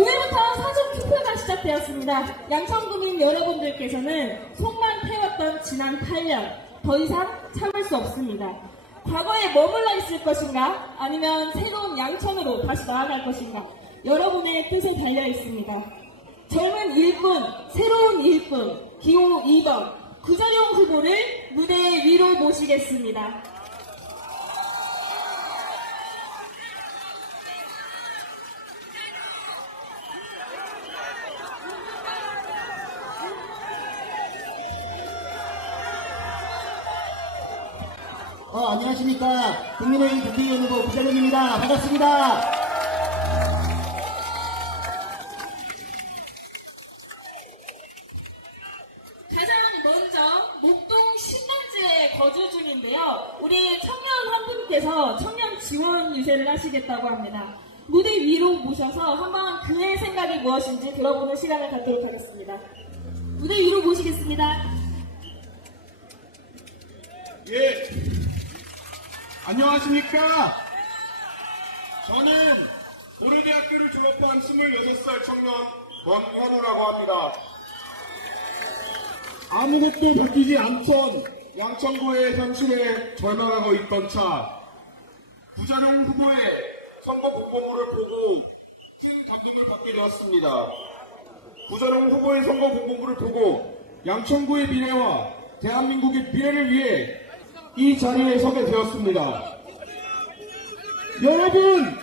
오늘부터 사전 투표가 시작되었습니다. 양천구민 여러분들께서는 속만 태웠던 지난 8년 더 이상 참을 수 없습니다. 과거에 머물러 있을 것인가 아니면 새로운 양천으로 다시 나아갈 것인가 여러분의 뜻에 달려 있습니다. 젊은 일꾼, 새로운 일꾼, 기호 2번 구자룡 후보를 무대 위로 모시겠습니다. 안녕하십니까. 국민의힘 국회의원 후보 구자룡입니다. 반갑습니다. 가장 먼저 목동 신당지에 거주 중인데요. 우리 청년 한 분께서 청년 지원 유세를 하시겠다고 합니다. 무대 위로 모셔서 한번 그의 생각이 무엇인지 들어보는 시간을 갖도록 하겠습니다. 무대 위로 모시겠습니다. 예, 안녕하십니까. 저는 고려대학교를 졸업한 26살 청년 권현우라고 합니다. 아무것도 바뀌지 않던 양천구의 현실에 절망하고 있던 차, 구자룡 후보의 선거 공보물을 보고 큰 감동을 받게 되었습니다. 구자룡 후보의 선거 공보물을 보고 양천구의 미래와 대한민국의 미래를 위해 이 자리에 서게 되었습니다. 여러분,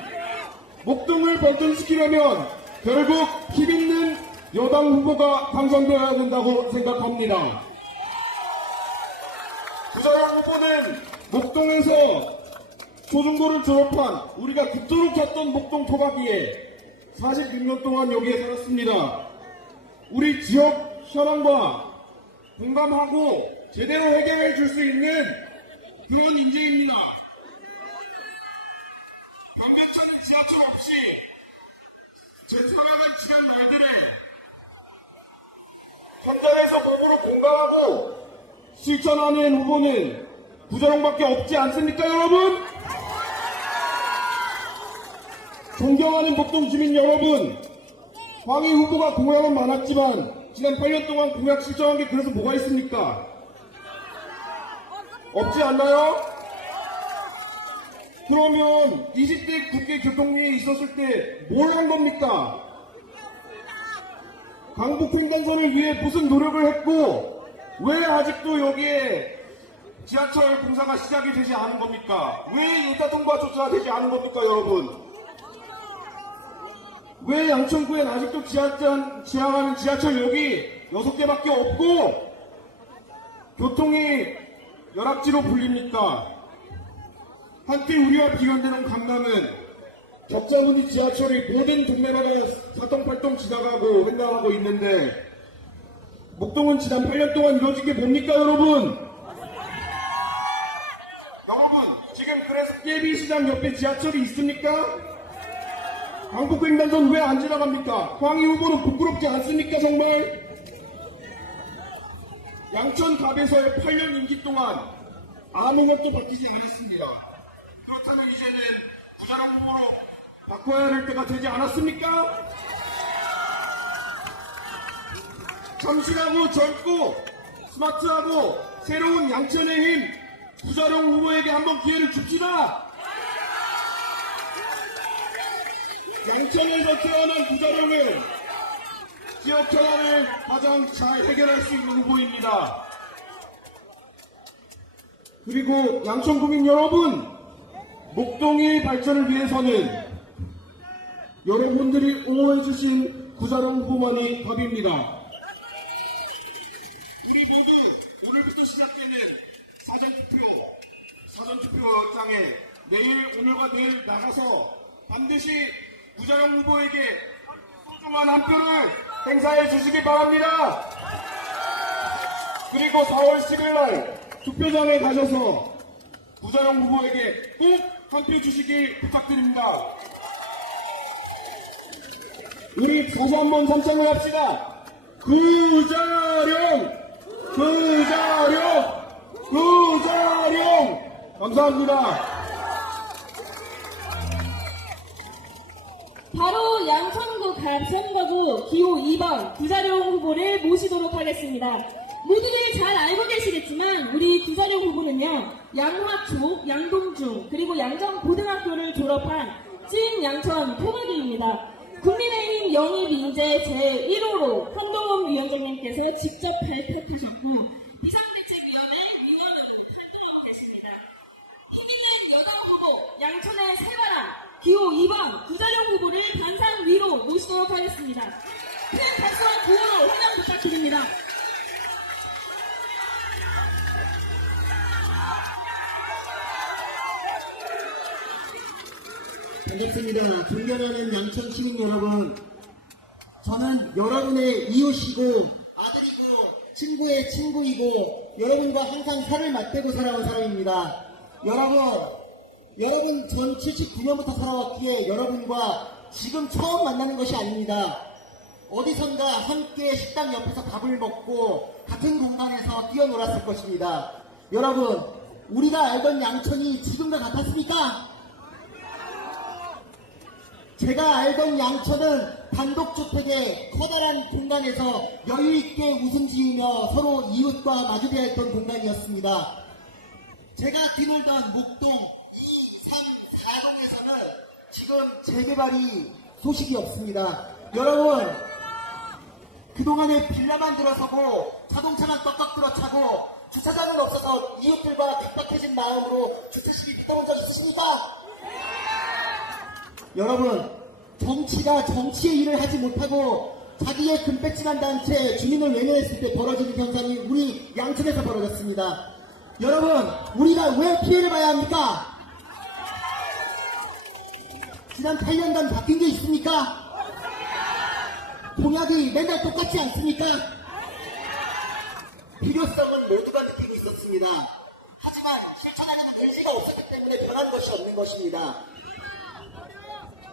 목동을 발전시키려면 결국 힘있는 여당 후보가 당선되어야 된다고 생각합니다. 구자룡 후보는 목동에서 초중고를 졸업한 우리가 그토록 찾던 목동 토박이에 46년 동안 여기에 살았습니다. 우리 지역 현황과 공감하고 제대로 해결해 줄 수 있는 그런 인재입니다. 강변천은 지하철 없이 제 살아간 지난 날들에 현장에서 몸으로 공감하고 실천하는 후보는 구자룡밖에 없지 않습니까, 여러분? 존경하는 목동 주민 여러분, 황희 후보가 공약은 많았지만 지난 8년 동안 공약 실천한 게 그래서 뭐가 있습니까? 없지 않나요? 그러면 20대 국회 교통위에 있었을 때 뭘 한 겁니까? 강북 횡단선을 위해 무슨 노력을 했고 왜 아직도 여기에 지하철 공사가 시작이 되지 않은 겁니까? 왜 일타 통과조차 되지 않은 겁니까, 여러분? 왜 양천구엔 아직도 지나가는 지하철역이 6개밖에 없고 교통이 열악지로 불립니까? 한때 우리와 비교되는 강남은 격자무늬 지하철이 모든 동네마다 사통팔통 지나가고 횡단하고 있는데 목동은 지난 8년 동안 이루어진 게 뭡니까, 여러분? 여러분, 지금 그래서 깨비시장 옆에 지하철이 있습니까? 강북횡단선 왜 안 지나갑니까? 황희 후보는 부끄럽지 않습니까, 정말? 양천갑에서의 8년 임기 동안 아무것도 바뀌지 않았습니다. 그렇다면 이제는 구자룡 후보로 바꿔야 할 때가 되지 않았습니까? 참신하고 젊고 스마트하고 새로운 양천의 힘 구자룡 후보에게 한번 기회를 줍시다. 양천에서 태어난 구자룡은 지역 현안을 가장 잘 해결할 수 있는 후보입니다. 그리고 양천구민 여러분, 목동의 발전을 위해서는 여러분들이 옹호해주신 구자룡 후보만이 답입니다. 우리 모두 오늘부터 시작되는 사전투표장에 오늘과 내일 나가서 반드시 구자룡 후보에게 소중한 한 표를 행사해 주시기 바랍니다. 그리고 4월 10일 날 투표장에 가셔서 구자룡 후보에게 꼭 한 표 주시길 부탁드립니다. 우리 다시 한번 sam창을 합시다. 구자룡! 구자룡! 구자룡! 감사합니다. 바로 양천구 선거구 기호 2번 구자룡 후보를 모시도록 하겠습니다. 모두들 잘 알고 계시겠지만 우리 구자룡 후보는요, 양화초, 양동중, 그리고 양정고등학교를 졸업한 찐 양천 토박이입니다. 국민의힘 영입 인재 제1호로 한동훈 위원장님께서 직접 발탁하셨고 비상대책위원회 위원으로 활동하고 계십니다. 힘있는 여당 후보 양천의 새바람 기호 2번 구자룡 후보를 단상 위로 모시도록 하겠습니다. 큰 박수와 구호로 환영 부탁드립니다. 반갑습니다. 존경하는 양천 시민 여러분. 저는 여러분의 이웃이고 아들이고 친구의 친구이고 여러분과 항상 살을 맞대고 살아온 사람입니다. 여러분 전 79년부터 살아왔기에 여러분과 지금 처음 만나는 것이 아닙니다. 어디선가 함께 식당 옆에서 밥을 먹고 같은 공간에서 뛰어놀았을 것입니다. 여러분, 우리가 알던 양천이 지금과 같았습니까? 제가 알던 양천은 단독주택의 커다란 공간에서 여유있게 웃음 지으며 서로 이웃과 마주대야 했던 공간이었습니다. 제가 드물던 목동 2, 3, 4동에서는 지금 재개발이 소식이 없습니다. 여러분, 그동안에 빌라만 들어서고 자동차만 떡떡 들어차고 주차장은 없어서 이웃들과 각박해진 마음으로 주차식이 붙어본 적 있으십니까? 여러분, 정치가 정치의 일을 하지 못하고 자기의 금배지만 단체 주민을 외면했을 때 벌어지는 현상이 우리 양천에서 벌어졌습니다. 여러분, 우리가 왜 피해를 봐야 합니까? 지난 8년간 바뀐 게 있습니까? 공약이 맨날 똑같지 않습니까? 필요성은 모두가 느끼고 있었습니다. 하지만 실천하는 의지가 없었기 때문에 변한 것이 없는 것입니다.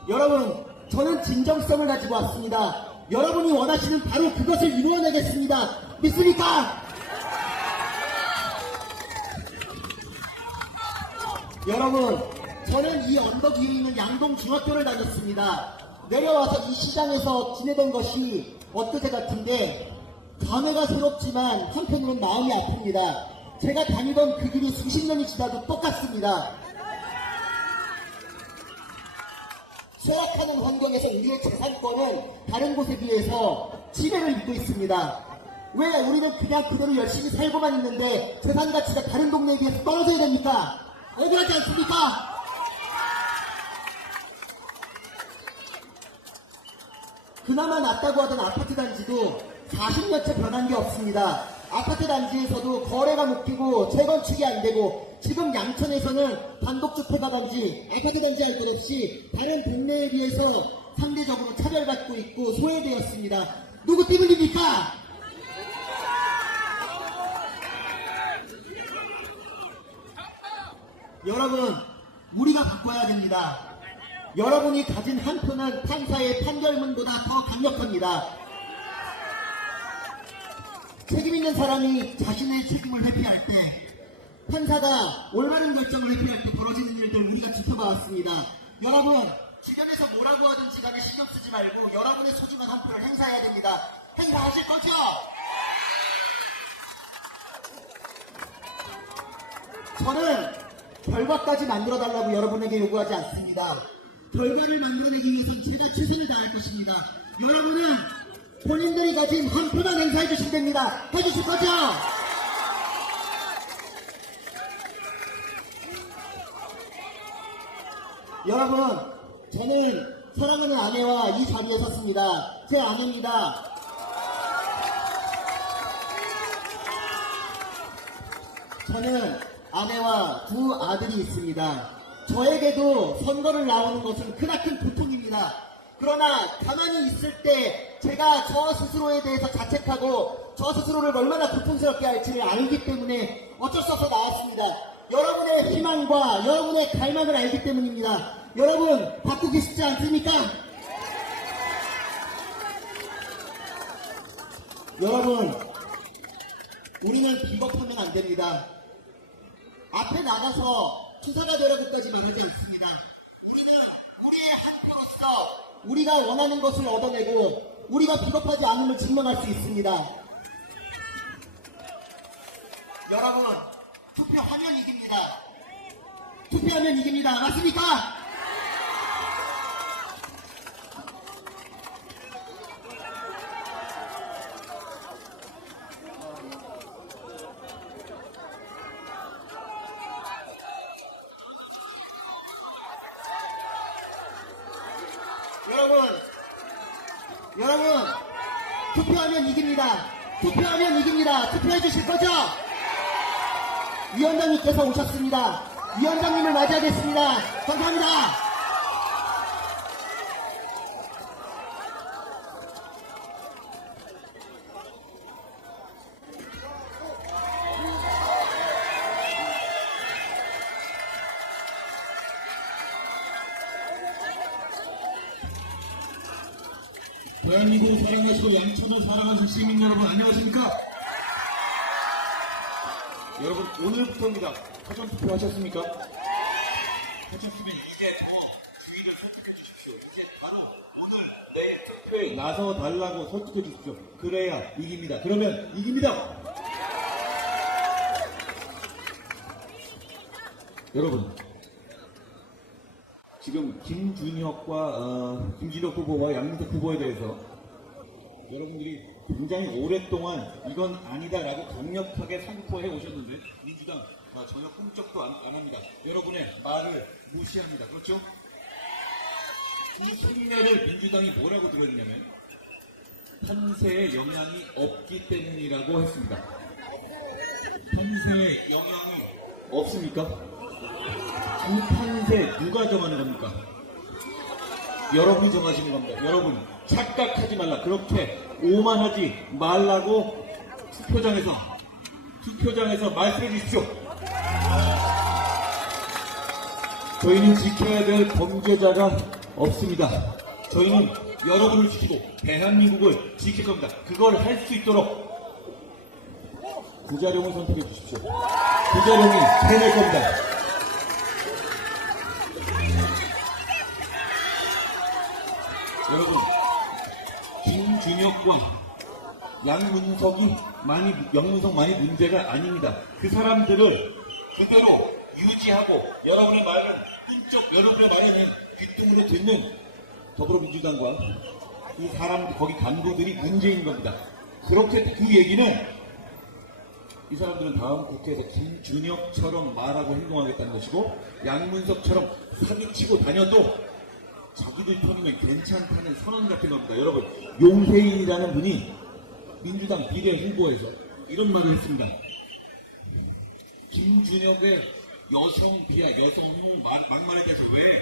여러분, 저는 진정성을 가지고 왔습니다. 여러분이 원하시는 바로 그것을 이루어내겠습니다. 믿습니까? 여러분, 저는 이 언덕 위에 있는 양동중학교를 다녔습니다. 내려와서 이 시장에서 지내던 것이 엊그제 같은데 감회가 새롭지만 한편으로는 마음이 아픕니다. 제가 다니던 그 길이 수십 년이 지나도 똑같습니다. 쇠락하는 환경에서 우리의 재산권은 다른 곳에 비해서 지배를 입고 있습니다. 왜 우리는 그냥 그대로 열심히 살고만 있는데 재산 가치가 다른 동네에 비해서 떨어져야 됩니까? 억울하지 않습니까? 그나마 낫다고 하던 아파트 단지도 40년째 변한 게 없습니다. 아파트 단지에서도 거래가 묶이고 재건축이 안 되고 지금 양천에서는 단독주택가 단지, 아파트 단지 할 것 없이 다른 동네에 비해서 상대적으로 차별받고 있고 소외되었습니다. 누구 때문입니까? 여러분, 우리가 바꿔야 됩니다. 여러분이 가진 한 표는 판사의 판결문보다 더 강력합니다. 책임 있는 사람이 자신의 책임을 회피할 때, 판사가 올바른 결정을 회피할 때 벌어지는 일들 우리가 지켜봐왔습니다. 여러분, 주변에서 뭐라고 하든지 간에 신경 쓰지 말고 여러분의 소중한 한 표를 행사해야 됩니다. 행사하실 거죠? 저는 결과까지 만들어달라고 여러분에게 요구하지 않습니다. 결과를 만들어내기 위해선 제가 최선을 다할 것입니다. 여러분은 본인들이 가진 한 표만 행사해 주시면 됩니다. 해주실 거죠? 여러분, 저는 사랑하는 아내와 이 자리에 섰습니다. 제 아내입니다. 저는 아내와 두 아들이 있습니다. 저에게도 선거를 나오는 것은 크나큰 고통입니다. 그러나 가만히 있을 때 제가 저 스스로에 대해서 자책하고 저 스스로를 얼마나 고통스럽게 할지를 알기 때문에 어쩔 수 없어 나왔습니다. 여러분의 희망과 여러분의 갈망을 알기 때문입니다. 여러분, 바꾸기 쉽지 않습니까? 여러분, 우리는 비겁하면 안 됩니다. 앞에 나가서 투사가 되라고까지 말하지 않습니다. 우리는 우리의 한 함으로써 우리가 원하는 것을 얻어내고 우리가 비겁하지 않음을 증명할 수 있습니다. 여러분, 투표하면 이깁니다. 투표하면 이깁니다. 맞습니까? 여러분, 투표하면 이깁니다. 투표하면 이깁니다. 투표해 주실 거죠? 위원장님께서 오셨습니다. 위원장님을 맞이하겠습니다. 감사합니다. 대한민국을 사랑하시고 양천을 사랑하는 시민 여러분 안녕하십니까? 여러분 오늘부터입니다. 사전투표 하셨습니까? 하셨으면 이제 주의를 설득해 주십시오. 이제 바로 오늘 내일 투표에 나서 달라고 설득해 주십시오. 그래야 이깁니다. 그러면 이깁니다. 여러분 지금 김준혁 후보와 양민석 후보에 대해서 여러분들이 굉장히 오랫동안 이건 아니다라고 강력하게 선포해 오셨는데 민주당 전혀 꿈쩍도 안 합니다. 여러분의 말을 무시합니다. 그렇죠? 그 속내를 민주당이 뭐라고 들었냐면 판세에 영향이 없기 때문이라고 했습니다. 판세에 영향이 없습니까? 그 판세 누가 정하는 겁니까? 여러분이 정하시는 겁니다. 여러분 착각하지 말라. 그렇게 오만하지 말라고 투표장에서 말씀해 주십시오. 저희는 지켜야 될 범죄자가 없습니다. 저희는 여러분을 지키고 대한민국을 지킬 겁니다. 그걸 할 수 있도록 구자룡을 선택해 주십시오. 구자룡이 해낼 겁니다. 여러분, 김준혁과 양문석 많이 문제가 아닙니다. 그 사람들을 그대로 유지하고 여러분의 말은 귓등으로 듣는 더불어민주당과 이 사람들, 거기 간부들이 문제인 겁니다. 그렇게 그 얘기는 이 사람들은 다음 국회에서 김준혁처럼 말하고 행동하겠다는 것이고 양문석처럼 사기치고 다녀도 자기들 편이면 괜찮다는 선언 같은 겁니다. 여러분, 용혜인이라는 분이 민주당 비례후보에서 이런 말을 했습니다. 김준혁의 여성 비하, 여성 막말에 대해서 왜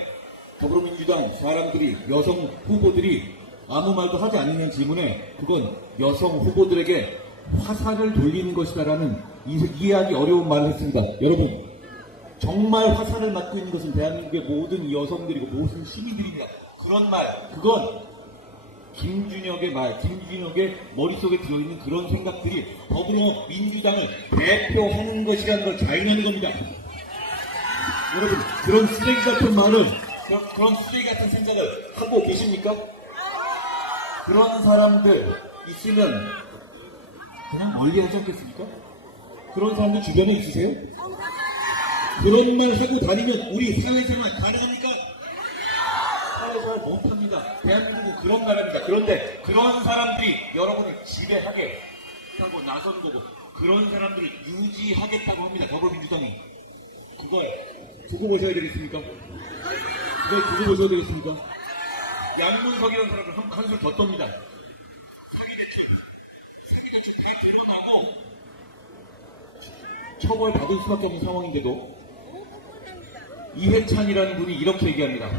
더불어민주당 사람들이, 여성 후보들이 아무 말도 하지 않는 질문에 그건 여성 후보들에게 화살을 돌리는 것이다라는 이해하기 어려운 말을 했습니다. 여러분, 정말 화살을 맞고 있는 것은 대한민국의 모든 여성들이고 모든 시민들입니다. 그런 말, 그건 김준혁의 머릿속에 들어있는 그런 생각들이 더불어민주당을 대표하는 것이라는 걸 자인하는 겁니다. 여러분, 그런 쓰레기 같은 말을, 그런 쓰레기 같은 생각을 하고 계십니까? 그런 사람들 있으면 그냥 멀리 하지 않겠습니까? 그런 사람들 주변에 있으세요? 그런 말 하고 다니면 우리 사회생활 가능합니까? 사회생활 못합니다. 대한민국은 그런 나라입니다. 그런데 그런 사람들이 여러분을 지배하게 하고 나선 거고 그런 사람들을 유지하겠다고 합니다. 더불어민주당이. 그걸 두고 보셔야 되겠습니까? 그걸 두고 보셔야 되겠습니까? 양문석이라는 사람을 한술 더 떱니다. 사기대출 다 드러나고 처벌받을 수밖에 없는 상황인데도 이회찬이라는 분이 이렇게 얘기합니다.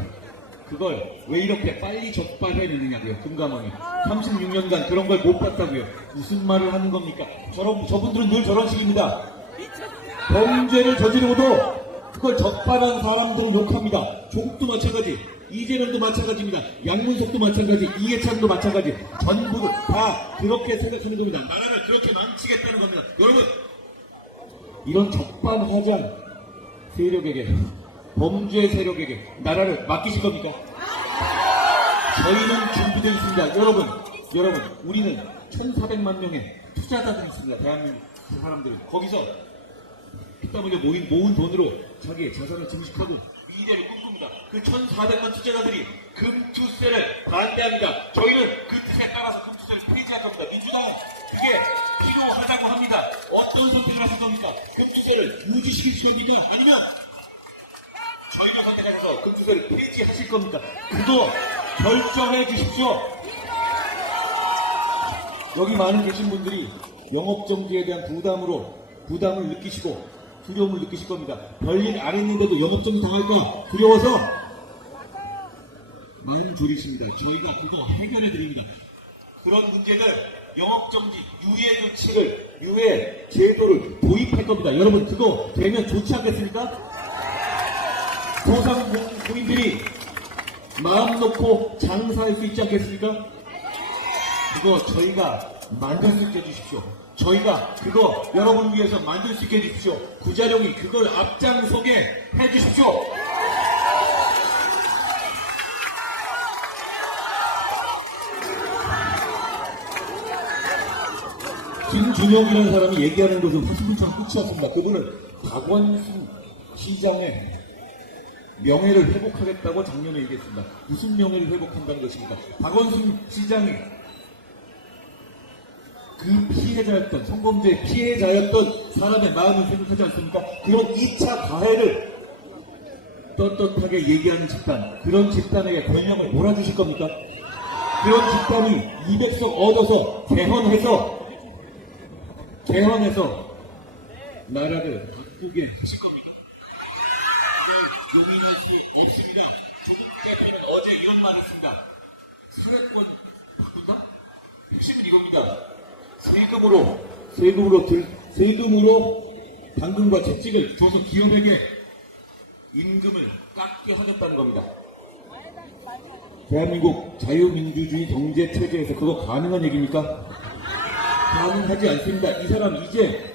그걸 왜 이렇게 빨리 적발해내느냐고요. 금감원이 36년간 그런 걸 못 봤다고요. 무슨 말을 하는 겁니까? 저분들은 늘 저런 식입니다. 범죄를 저지르고도 그걸 적발한 사람들을 욕합니다. 조국도 마찬가지, 이재명도 마찬가지입니다. 양문석도 마찬가지, 이해찬도 마찬가지. 전부 다 그렇게 생각하는 겁니다. 나라를 그렇게 망치겠다는 겁니다. 여러분, 이런 적반하장 세력에게, 범죄 세력에게 나라를 맡기실 겁니까? 저희는 준비되어 있습니다. 여러분, 우리는 1,400만 명의 투자자들이 있습니다. 대한민국 그 사람들은. 거기서 피땀 흘려 모은 돈으로 자기의 자산을 증식하고 미래를 꿈꿉니다. 그 1,400만 투자자들이 금투세를 반대합니다. 저희는 그 뜻에 따라서 금투세를 폐지할 겁니다. 민주당은 그게 필요하다고 합니다. 어떤 선택을 하실 겁니까? 금투세를 유지시킬 겁니까? 아니면 저희가 선택해서 금투세를 폐지하실 겁니까? 그거 결정해 주십시오. 여기 많은 계신 분들이 영업정지에 대한 부담을 느끼시고 두려움을 느끼실 겁니다. 별일 안 했는데도 영업정지 당할까 두려워서 마음 졸이십니다. 저희가 그거 해결해 드립니다. 그런 문제는 영업정지 유예 제도를 도입할 겁니다. 여러분 그거 되면 좋지 않겠습니까? 소상공인들이 마음 놓고 장사할 수 있지 않겠습니까? 그거 저희가 만들 수 있게 해주십시오. 저희가 그거 여러분을 위해서 만들 수 있게 해주십시오. 구자룡이 그걸 앞장서게 해주십시오. 김준혁이라는 사람이 얘기하는 것은 화수분처럼 끝이 없습니다. 그분은 박원순 시장의 명예를 회복하겠다고 작년에 얘기했습니다. 무슨 명예를 회복한다는 것입니까? 박원순 시장이 그 피해자였던, 성범죄의 피해자였던 사람의 마음을 생각하지 않습니까? 그런 2차 가해를 떳떳하게 얘기하는 집단, 그런 집단에게 권력을 몰아주실 겁니까? 그런 집단이 200석 얻어서 개헌해서 나라를 바꾸게 하실 겁니까? 고민할 수 없습니다. 조국 대표는 어제 이런 말을 했습니다. 사회권 바꾼다? 핵심은 이겁니다. 세금으로 당근과 채찍을 줘서 기업에게 임금을 깎게 하겠다는 겁니다. 대한민국 자유민주주의 경제체제에서 그거 가능한 얘기입니까? 가능하지 않습니다. 이 사람 이제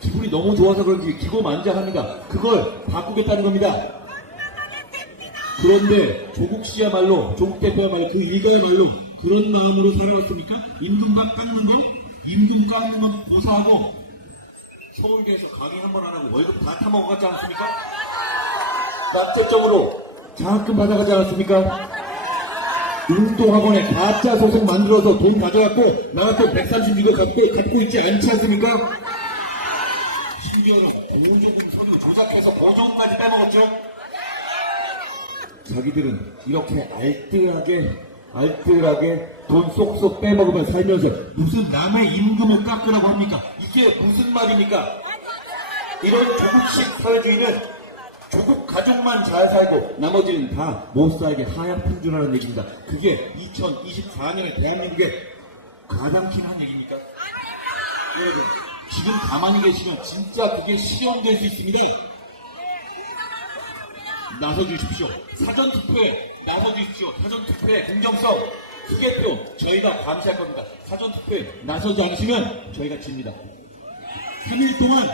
기분이 너무 좋아서 그런지 기고만장합니다. 그걸 바꾸겠다는 겁니다. 그런데 조국 대표야말로 그 일가야말로 그런 마음으로 살아왔습니까? 임금 깎는 건 고사하고 서울대에서 강의 한 번 안 하고 월급 다 타먹어갔지 않았습니까? 낙제적으로 장학금 받아가지 않았습니까? 운동학원에 가짜 소송 만들어서 돈 가져갔고 나한테 130이거 갖고 있지 않지 않습니까? 심지어는 보조금 서류 조작해서 보조금까지 빼먹었죠? 자기들은 이렇게 알뜰하게 돈 쏙쏙 빼먹으면 살면서 무슨 남의 임금을 깎으라고 합니까? 이게 무슨 말입니까? 이런 조국식 사회주의는 조국 가족만 잘 살고 나머지는 다 못 살게 하얀 풍주라는 얘기입니다. 그게 2024년에 대한민국에 가당키는 한 얘기입니까? 여러분 지금 가만히 계시면 진짜 그게 실현될 수 있습니다. 나서주십시오. 사전투표에 나서주십시오. 사전투표의 공정성 그게 저희가 감시할 겁니다. 사전투표에 나서지 않으시면 저희가 집니다. 3일 동안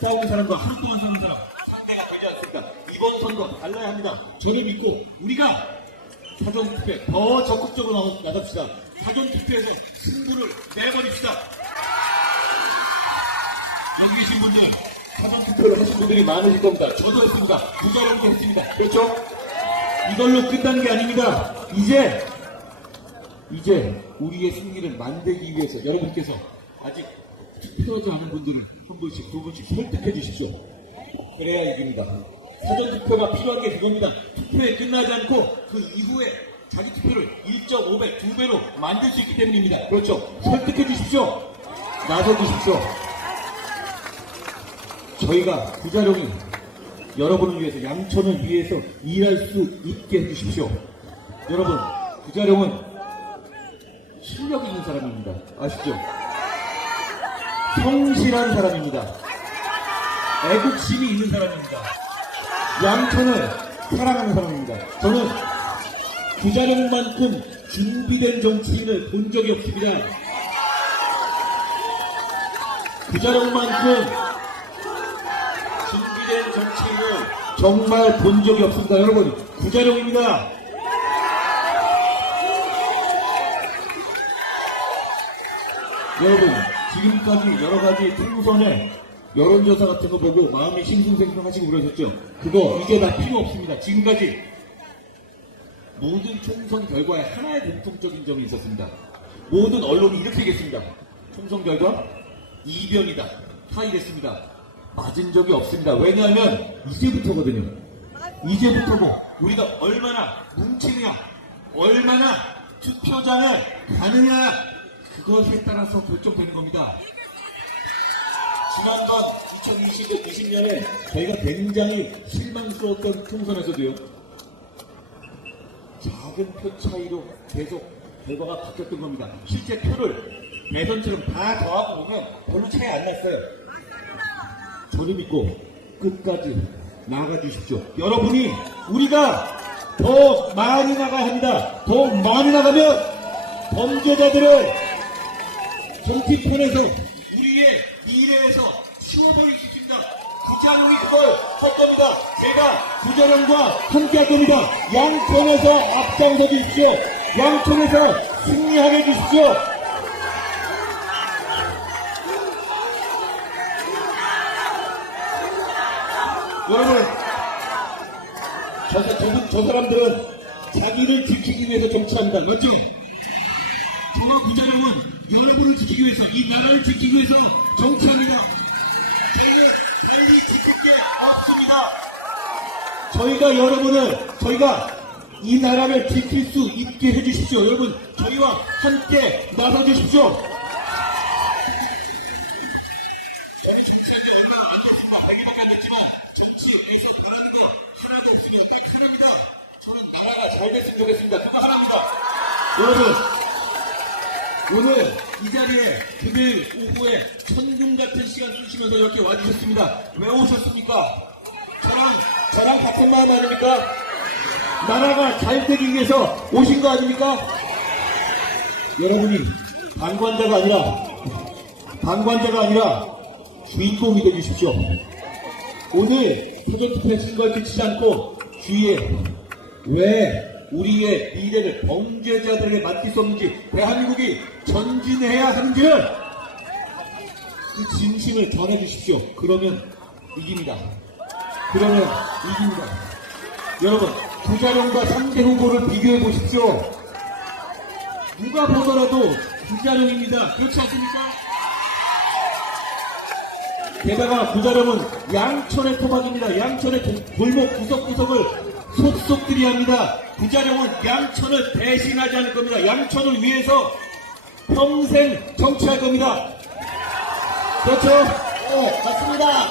싸운 사람과 하루 동안 싸운 사람 상대가 되지 않습니다. 이번 선거 달라야 합니다. 저를 믿고 우리가 사전투표에 더 적극적으로 나섭시다. 사전투표에서 승부를 내버립시다. 여기 계신 분들 사전투표를 하신 분들이 많으실 겁니다. 저도 했습니다. 부자론도 했습니다. 그렇죠? 이걸로 끝난 게 아닙니다. 이제 우리의 승리를 만들기 위해서 여러분께서 아직 투표하지 않은 분들은 한 분씩 두 분씩 설득해 주십시오. 그래야 이깁니다. 사전투표가 필요한 게 그겁니다. 투표에 끝나지 않고 그 이후에 자기 투표를 1.5배, 2배로 만들 수 있기 때문입니다. 그렇죠? 설득해 주십시오. 나서 주십시오. 저희가 구자룡이 여러분을 위해서 양천을 위해서 일할 수 있게 해주십시오. 여러분 구자룡은 실력 있는 사람입니다. 아시죠? 성실한 사람입니다. 애국심이 있는 사람입니다. 양천을 사랑하는 사람입니다. 저는 구자룡만큼 준비된 정치인을 본 적이 없습니다. 구자룡만큼 준비된 정치인을 정말 본 적이 없습니다. 여러분 구자룡입니다. 여러분, 지금까지 여러 가지 총선에 여론조사 같은 거 보고 마음이 싱숭생숭하시고 그러셨죠? 그거 이제 다 필요 없습니다. 지금까지 모든 총선 결과에 하나의 공통적인 점이 있었습니다. 모든 언론이 이렇게 얘기했습니다. 총선 결과 이변이다. 다 이랬습니다. 맞은 적이 없습니다. 왜냐하면 이제부터거든요. 이제부터고 우리가 얼마나 뭉치느냐, 얼마나 투표장을 가느냐, 그것에 따라서 결정되는 겁니다. 지난번 2020년에 저희가 굉장히 실망스러웠던 총선에서도요, 작은 표 차이로 계속 결과가 바뀌었던 겁니다. 실제 표를 대선처럼 다 더하고 보면 별로 차이 안 났어요. 저를 믿고 끝까지 나가 주십시오. 여러분이 우리가 더 많이 나가야 합니다. 더 많이 나가면 범죄자들을 정치권에서 우리의 미래에서 치워버릴 수 있습니다. 부자룡이 그걸 할 겁니다. 제가 부자룡과 함께 할 겁니다. 양천에서 앞장서 주십시오. 양천에서 승리하게 해주십시오. 여러분, 저 사람들은 자기를 지키기 위해서 정치합니다. 맞죠? 저와 부자룡은 여러분을 지키기 위해서, 이 나라를 지키기 위해서 정치합니다. 저희는 빨리 지킬 게 없습니다. 저희가 이 나라를 지킬 수 있게 해주십시오. 여러분, 저희와 함께 나서주십시오. 저희 정치할 때 얼마 안 됐습니다. 100일밖에 안 됐지만 정치에서 바라는 거 하나도 없으면 딱 하나입니다. 저는 나라가 잘 됐으면 좋겠습니다. 그거 하나입니다. 여러분, 오늘 이 자리에 금요일 오후에 천금 같은 시간 쓰시면서 이렇게 와주셨습니다. 왜 오셨습니까? 저랑 같은 마음 아닙니까? 나라가 잘 되기 위해서 오신 거 아닙니까? 여러분이 방관자가 아니라 주인공이 되주십시오. 오늘 사전투표에 신고를 끼치지 않고 주위에 왜 우리의 미래를 범죄자들에게 맡길 수 없는지, 대한민국이 전진해야 하는지를 그 진심을 전해주십시오. 그러면 이깁니다. 여러분, 부자룡과 상대 후보를 비교해 보십시오. 누가 보더라도 부자룡입니다. 그렇지 않습니까? 게다가 부자룡은 양천의 토박입니다. 양천의 골목 구석구석을 속속들이 합니다. 부자룡은 양천을 대신하지 않을 겁니다. 양천을 위해서 평생 정치할 겁니다. 그렇죠? 네, 맞습니다.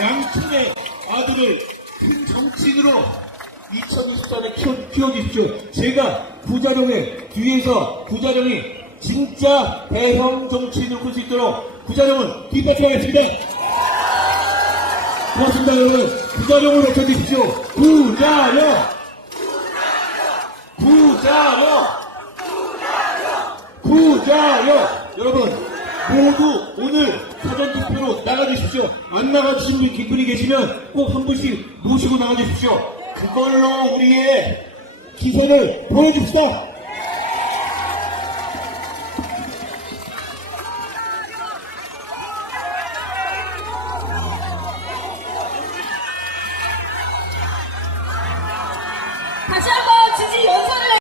양천의 아들을 큰 정치인으로 2024년에 키워주십시오. 제가 부자룡의 뒤에서 부자룡이 진짜 대형 정치인을 볼 수 있도록 부자룡을 뒷받침하겠습니다. 고맙습니다, 여러분. 부자룡을 외쳐주십시오. 부자룡! 여러분, 모두 오늘 사전투표로 나가주십시오. 안 나가주신 분이 계시면 꼭 한 분씩 모시고 나가주십시오. 그걸로 우리의 기선을 보여줍시다.